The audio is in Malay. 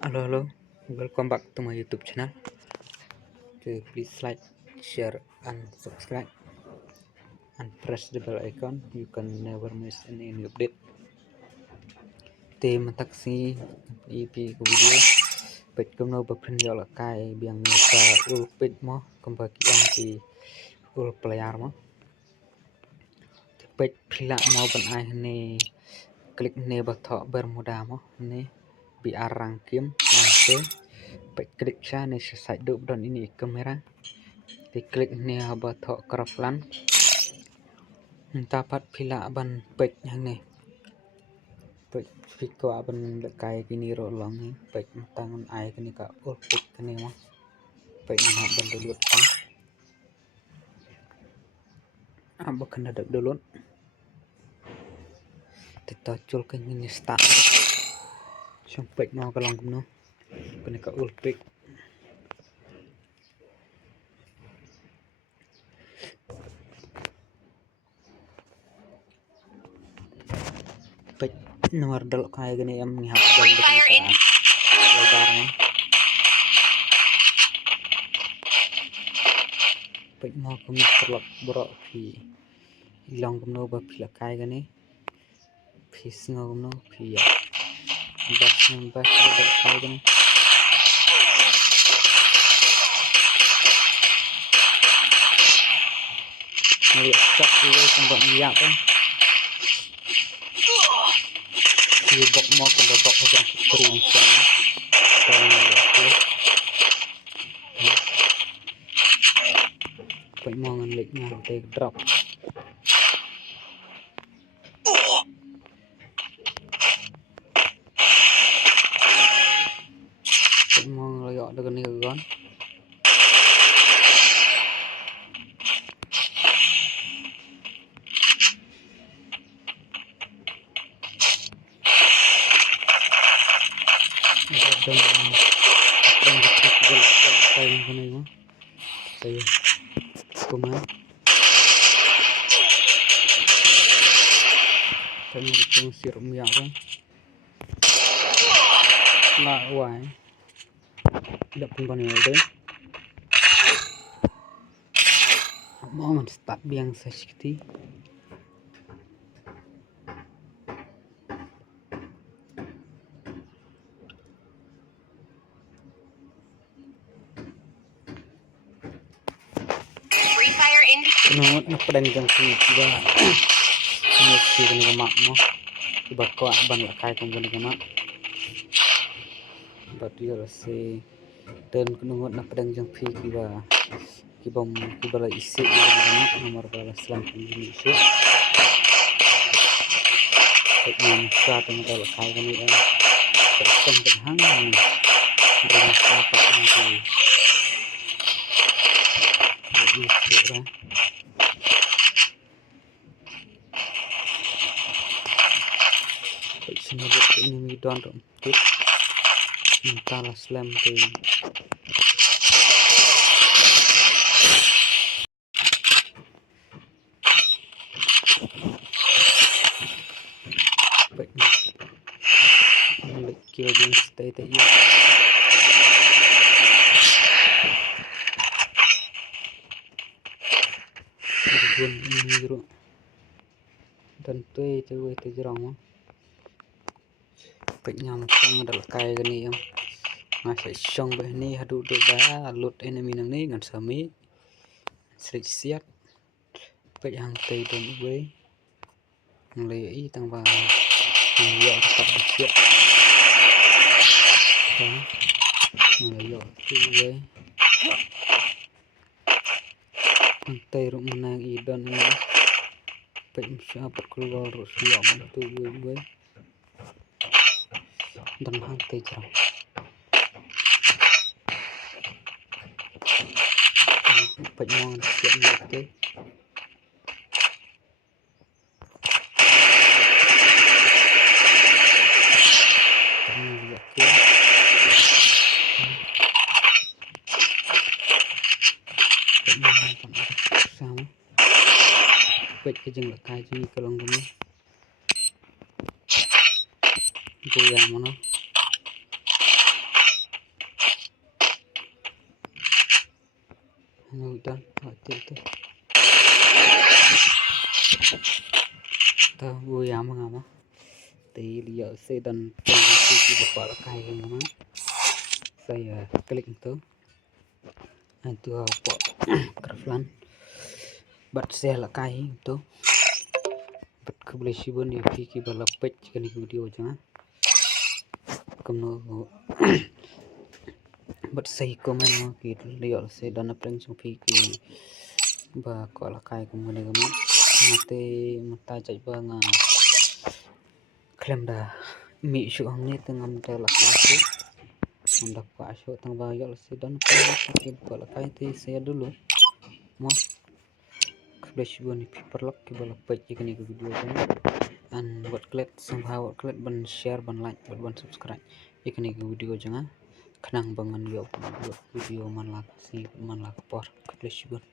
Hello. Welcome back to my YouTube channel. Please like, share, and subscribe, and press the bell icon. You can never miss any update. Tema taksi EP ko video. Pet kumno bapren yo la kai biang ni ka ul pet mo kembaki yang di ul playar mo. Pet phila mo ban ai ni klik ne bathok bermuda mo ni bi arang kim ante pet klik cha ni site do don ini kamera di klik ni bathok kraflan tapat phila ban pet yang ni pet fiko ban kai kini ro long ni pet tangan ai kini ka ul pet kini mo pet na ban download ka amba kena download ditocul ke ini start sampai mau ke long no kena ka ulpik pek nomor dal kai gini em ngihap dan kena lebarnya pek mau ke terlak borok pi long no ba pila kai gini pis ngau no pi ya bas kai gini Mari cak dulu sampai ngiap kan. Di bok mau ke bok aja perintah. Pek mau ngeliknya take drop. Pek mau ngeliok dengan ni kan. Dan apa yang kita lakukan ini saya kuman tanya itu sirup minyak kan nak wai tidak pun panen ada mau start biang sesekti Kenapa pedang jangki juga mesti kena mak mo tiba ko ban la kai kong kena mak but dia rasa dan kenungut na pedang jangki tiba kibom kibala isi mak nomor bala selang ini isu teknologi saat yang bala kai kani an tersen hang dengan apa ini isu lah Semoga enemy don't hit entahlah slam tu baik kill dia stay tak ya gun ini bro dan tu jerang penyam sang dal kai gani em ngasai song be ni hadu do ba lut enemy nang ni ngan sami srik siat pe yang tei don we le i tang ba yo tak siat yo tu we tei ru menang i don ni pe siapa keluar ru siap tu we dan hantai jarang penyong siap ngerti sama pet kejeng lekai ni kalau ngomong goyang mana tu ta vui ám ngama tí liệu sẽ đần trong cái quả là cay ngama saya klik tu itu apa kraflan bat saya la cay tu bat boleh sibun di ki bala page kan video jangan kamu bat say comment mo ki liệu sẽ đần prank trong ki ba quả là cay kamu ni ngama mate mata chạy ba nga klem dah mi syu ang ni tengam ta la kasi hendak pak syu tang ba yo sedang pakai bola kai ti saya dulu mau flash boni perlok ke bola page ni ke video ni and buat klik somehow klik ban share ban like ban subscribe ikni ke video jangan kenang bangan yo video man la si man la por flash bon